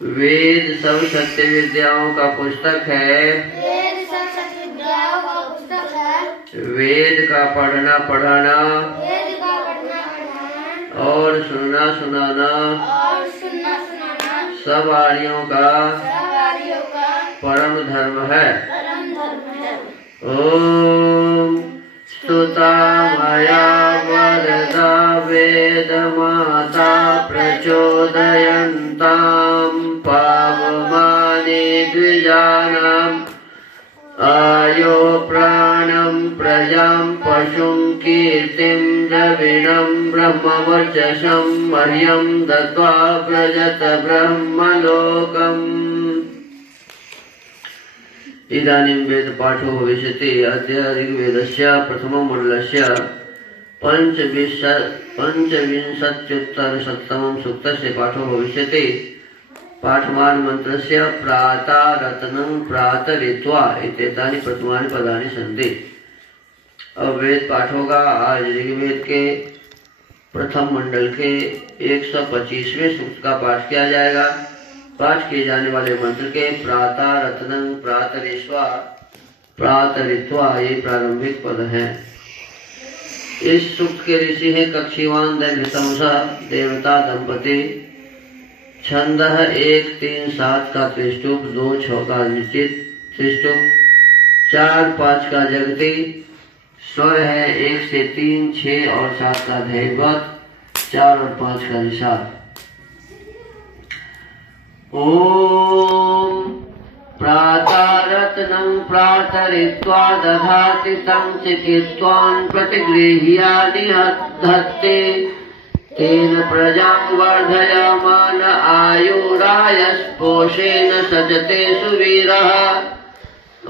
वेद सब सत्य विद्याओं का पुस्तक है। वेद सब सत्य विद्याओं का पुस्तक है। वेद का पढ़ना पढ़ाना वेद का पढ़ना पढ़ाना और सुनना सुनाना और सुनना सुनाना सब आर्यों का परम धर्म है। परम धर्म है। ओम स्तुता मया वरदा वेद माता प्रचोदयन्तां पावमाने द्विजानाम् आयो प्राणं प्रजां पशुं कीर्तिं द्रविणं ब्रह्मवर्चसं मह्यं दत्त्वा व्रजत ब्रह्मलोकम्। इदानीं वेदपाठो भविष्यति। अद्य ऋग्वेदस्य प्रथममण्डलस्य पञ्चविंशत्युत्तरशततमं सूक्तस्य पाठो भविष्यति। पाठमान मन्त्रस्य प्रातरत्नं प्रातरित्वा इत्येतानि प्रथमानि पदानि सन्ति। अब वेद पाठ होगा। आज ऋग्वेद के प्रथम मंडल के 125वें सूक्त का पाठ किया जाएगा। पाठ किए जाने वाले मंत्र के प्रातरत्नं प्रातरित्वा ये प्रारंभिक पद हैं। इस सूक्त के ऋषि हैं कक्षीवान दैघ्यतमसा देवता दंपति। छंदः 1-3-7 का त्रिष्टुप, 2-6 का निश्चित त्रिष्टुप, 4-5 का जगती। स्वर है 1 से 3, 6 और 7 का धैर्यवत, 4 और 5 का निषाद। ओम प्रातरत्नं प्रातरित्वा दधाति तं चिकित्वान् प्रतिगृह्यानि धत्ते तेन प्रजां वर्धयमान आयुरायस्पोषेण सचते सुवीरः।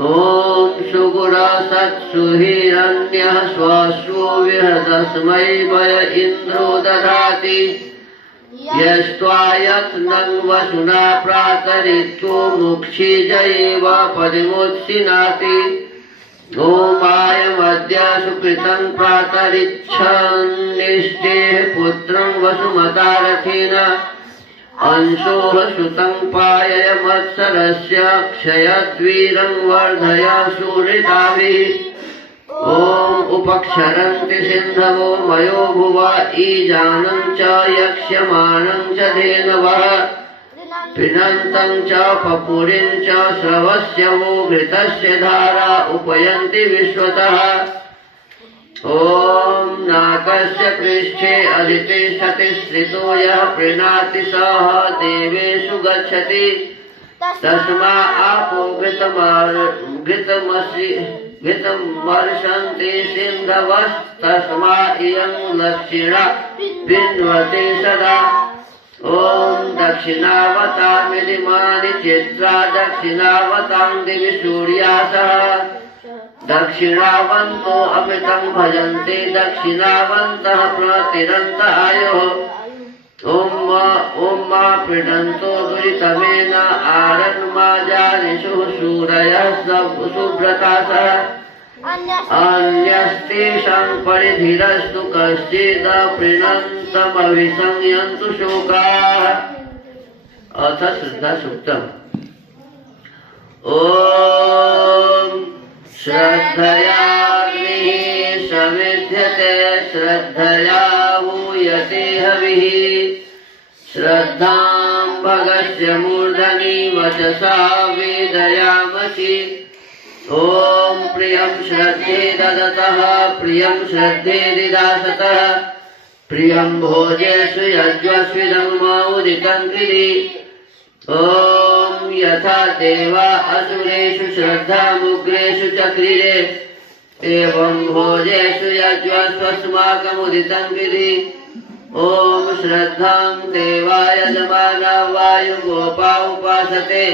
ओम सुगुरसत्सु हिरण्यः स्वश्वो विहदस्मै वय इन्द्रो दधाति यस्त्वायत्नं वसुना प्रातरित्वो मुक्षिजयेव परिमुत्सिनाति। ओमायमद्य सुकृतं प्रातरिच्छन्निष्टेः पुत्रं वसुमतारथेन अंशोः सुतं पायय मत्सरस्य क्षयद्वीरं वर्धय सुहृताभिः। ओम उपक्षरन्ति सिन्धवो मयो भुवा ईजानं च यक्ष्यमानं च धेनवः पिनन्तं च पपुरिं च श्रवस्यवो घृतस्य धारा उपयन्ति विश्वतः। ओम नाकस्य पृष्ठे अधितिष्ठति श्रितो यः प्रीणाति सः देवेषु गच्छति तस्मा आपो घृतमर्षन्ति सिन्धवस्तस्मा इयं दक्षिणा पिन्वते सदा। ओम दक्षिणावतामिदिमानि चित्रा दक्षिणावतां दिवि सूर्यासः दक्षिणावन्तो अमृतं भजन्ते दक्षिणावन्तः प्रतिरन्त आयुः। ओम मा पीडन्तो दुरितमेन आरन्माजानिषु सूरयः सुव्रतासः अन्यस्तेषां परिधिरस्तु कश्चिद् प्रीणन्तमभिसंयन्तु शोकाः। अथ श्रद्धा सूक्तम्। ओम श्रद्धयाग्निः समिध्यते श्रद्धया हूयते हविः श्रद्धां भगस्य मूर्धनि वचसा वेदयामसि। ओम प्रियं श्रद्धे ददतः प्रियं श्रद्धे दिदासतः प्रियं भोजेषु यज्वस्विदं उदितं कृधि। ओम यथा देवा असुरेषु श्रद्धामुग्रेषु चक्रिरे एवं भोजेषु यज्वस्वस्माकमुदितं कृधि। ओम श्रद्धां देवा यजमाना वायुगोपा उपासते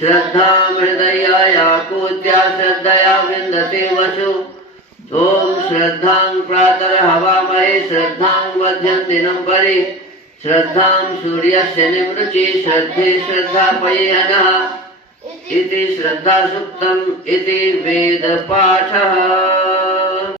श्रद्धां हृदयायाकूत्या श्रद्धया विन्दते वसु। ओम श्रद्धां प्रातर्हवामहे श्रद्धां मध्यं दिनं परि श्रद्धां सूर्यस्य निमृचि श्रद्धे श्रद्धापयेहनः इति श्रद्धा सूक्तम् इति वेदपाठः।